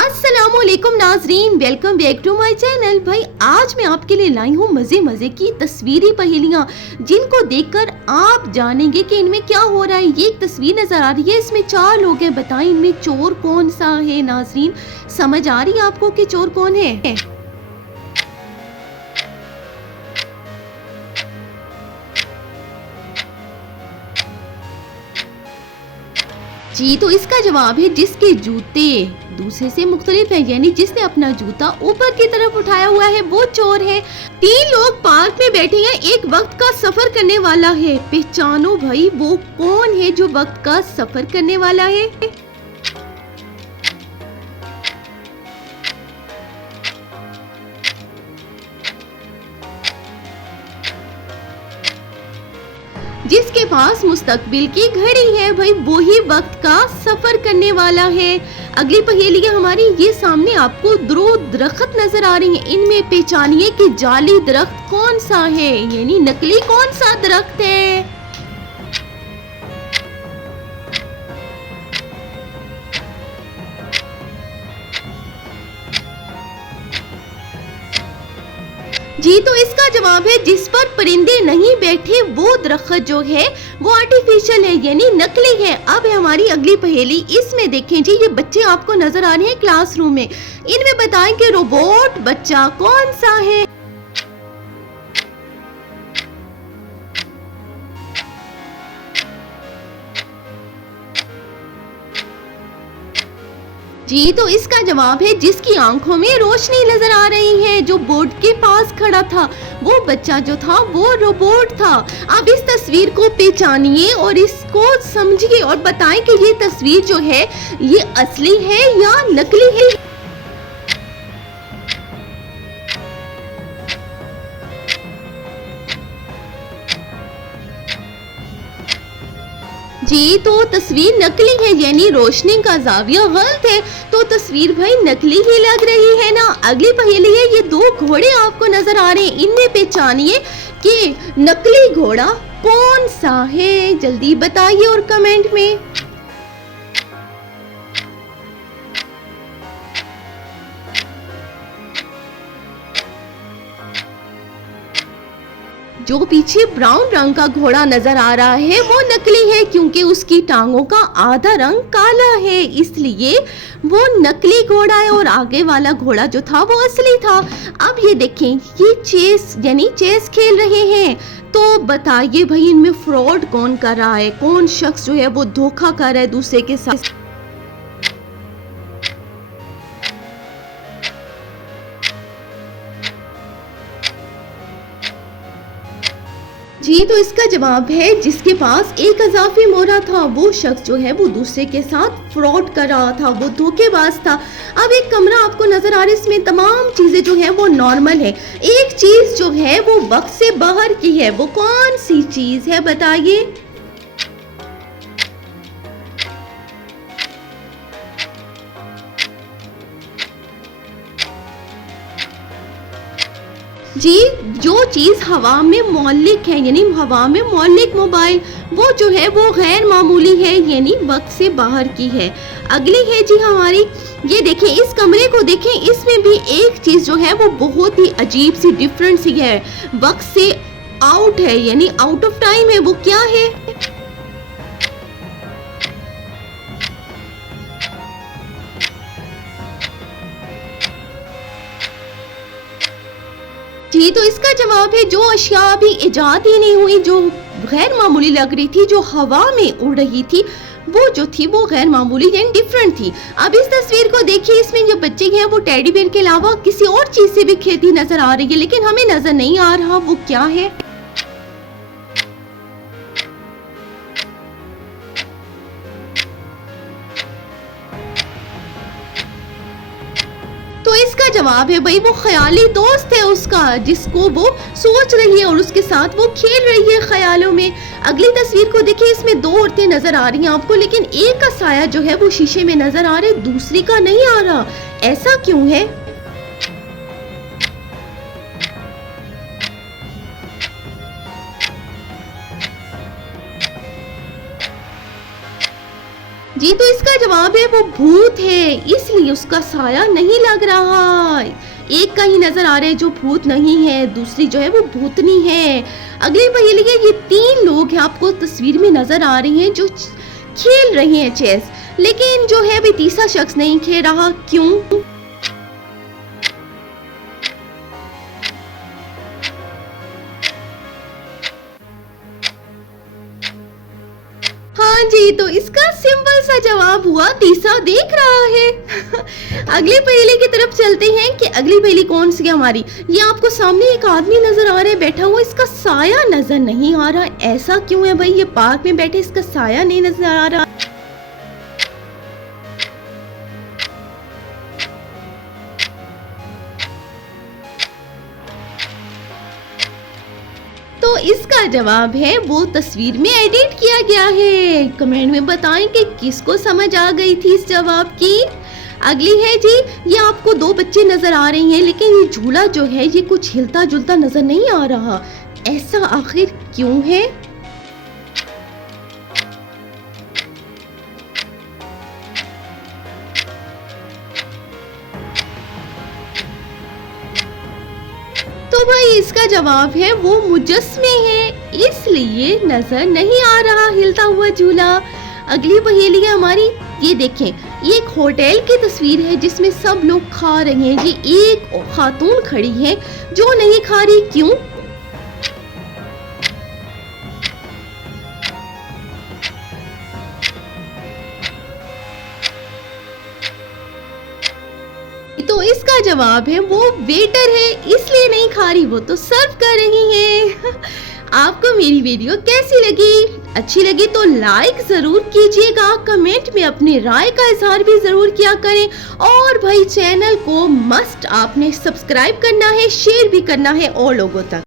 अस्सलामुअलैकुम नाजरीन, welcome back to my channel. भाई आज मैं आपके लिए लाई हूँ मजे मजे की तस्वीरी पहेलियाँ, जिनको देखकर आप जानेंगे कि इनमें क्या हो रहा है। ये एक तस्वीर नजर आ रही है, इसमें 4 लोग हैं। बताएं इनमें चोर कौन सा है। नाजरीन समझ आ रही है आपको कि चोर कौन है? जी तो इसका जवाब है जिसके जूते दूसरे से मुख्तलिफ है, यानी जिसने अपना जूता ऊपर की तरफ उठाया हुआ है वो चोर है। 3 लोग पार्क में बैठे हैं, एक वक्त का सफर करने वाला है। पहचानो भाई वो कौन है जो वक्त का सफर करने वाला है। जिसके पास मुस्तकबिल की घड़ी है, भाई वो ही वक्त का सफर करने वाला है। अगली पहेली है हमारी, ये सामने आपको 2 दरख्त नजर आ रही हैं। इनमें पहचानिए कि जाली दरख्त कौन सा है, यानी नकली कौन सा दरख्त है। जी तो इसका जवाब है जिस पर परिंदे नहीं बैठे वो दरख्त जो है वो आर्टिफिशियल है, यानी नकली है। अब है हमारी अगली पहेली, इसमें देखें जी, ये बच्चे आपको नजर आ रहे हैं क्लासरूम में। इनमें बताएं कि रोबोट बच्चा कौन सा है। जी तो इसका जवाब है जिसकी आंखों में रोशनी नजर आ रही है। जो बोर्ड के पास खड़ा था वो बच्चा जो था वो रोबोट था। अब इस तस्वीर को पहचानिए और इसको समझिए और बताएं कि ये तस्वीर जो है ये असली है या नकली है। जी तो तस्वीर नकली है, यानी रोशनी का जाविया गलत है, तो तस्वीर भाई नकली ही लग रही है ना। अगली पहेली है, ये 2 घोड़े आपको नजर आ रहे हैं, इनमें पहचानिए कि नकली घोड़ा कौन सा है। जल्दी बताइए और कमेंट में। जो पीछे ब्राउन रंग का घोड़ा नजर आ रहा है वो नकली है, क्योंकि उसकी टांगों का आधा रंग काला है, इसलिए वो नकली घोड़ा है। और आगे वाला घोड़ा जो था वो असली था। अब ये देखें, ये चेस यानी चेस खेल रहे हैं, तो बताइए भाई इनमें फ्रॉड कौन कर रहा है, कौन शख्स जो है वो धोखा कर रहा है दूसरे के साथ। जी तो इसका जवाब है जिसके पास एक इजाफी मोहरा था वो शख्स जो है वो दूसरे के साथ फ्रॉड कर रहा था, वो धोखेबाज था। अब एक कमरा आपको नजर आ रहा है, इसमें तमाम चीजें जो है वो नॉर्मल है। एक चीज जो है वो वक्त से बाहर की है, वो कौन सी चीज है बताइए। जी जो चीज हवा में मौलिक है, यानी हवा में मौलिक मोबाइल, वो जो है वो गैर मामूली है, यानी वक्त से बाहर की है। अगली है जी हमारी, ये देखें, इस कमरे को देखें, इसमें भी एक चीज जो है वो बहुत ही अजीब सी डिफरेंट सी है, वक्त से आउट है, यानी आउट ऑफ टाइम है। वो क्या है? जी तो इसका जवाब है जो अशिया अभी इजाद ही नहीं हुई, जो गैर मामूली लग रही थी, जो हवा में उड़ रही थी, वो जो थी वो गैर मामूली यानी डिफरेंट थी। अब इस तस्वीर को देखिए, इसमें जो बच्चे हैं वो टेडी बेयर के अलावा किसी और चीज से भी खेलती नजर आ रही है, लेकिन हमें नजर नहीं आ रहा वो क्या है। तो इसका जवाब है भाई वो ख्याली दोस्त है उसका, जिसको वो सोच रही है और उसके साथ वो खेल रही है ख्यालों में। अगली तस्वीर को देखिए, इसमें 2 औरतें नजर आ रही हैं आपको, लेकिन एक का साया जो है वो शीशे में नजर आ रहा है, दूसरी का नहीं आ रहा। ऐसा क्यों है? जी तो इसका जवाब है वो भूत है, इसलिए उसका साया नहीं लग रहा। एक का ही नजर आ रहा है जो भूत नहीं है, दूसरी जो है वो भूतनी है। अगली पहेली है, ये 3 लोग हैं आपको तस्वीर में नजर आ रही हैं जो खेल रहे हैं चेस, लेकिन जो है अभी तीसरा शख्स नहीं खेल रहा, क्यों? हाँ जी, तो इसका सिंपल सा जवाब हुआ तीसरा देख रहा है। अगली पहेली की तरफ चलते हैं कि अगली पहेली कौन सी है हमारी। ये आपको सामने एक आदमी नजर आ रहा है बैठा हुआ, इसका साया नजर नहीं आ रहा। ऐसा क्यों है भाई, ये पार्क में बैठे इसका साया नहीं नजर आ रहा। तो इसका जवाब है वो तस्वीर में एडिट किया गया है। कमेंट में बताएं कि किसको समझ आ गई थी इस जवाब की। अगली है जी, ये आपको 2 बच्चे नजर आ रहे हैं, लेकिन ये झूला जो है ये कुछ हिलता जुलता नजर नहीं आ रहा। ऐसा आखिर क्यों है? तो भाई इसका जवाब है वो मुजस्मे है, इसलिए नजर नहीं आ रहा हिलता हुआ झूला। अगली पहेली है हमारी, ये देखें, ये एक होटल की तस्वीर है जिसमें सब लोग खा रहे हैं। ये एक खातून खड़ी है जो नहीं खा रही, क्यों? तो इसका जवाब है वो वेटर है, इसलिए नहीं खा रही, वो तो सर्व कर रही है। आपको मेरी वीडियो कैसी लगी? अच्छी लगी तो लाइक जरूर कीजिएगा, कमेंट में अपनी राय का इजहार भी जरूर किया करें, और भाई चैनल को मस्ट आपने सब्सक्राइब करना है, शेयर भी करना है और लोगों तक।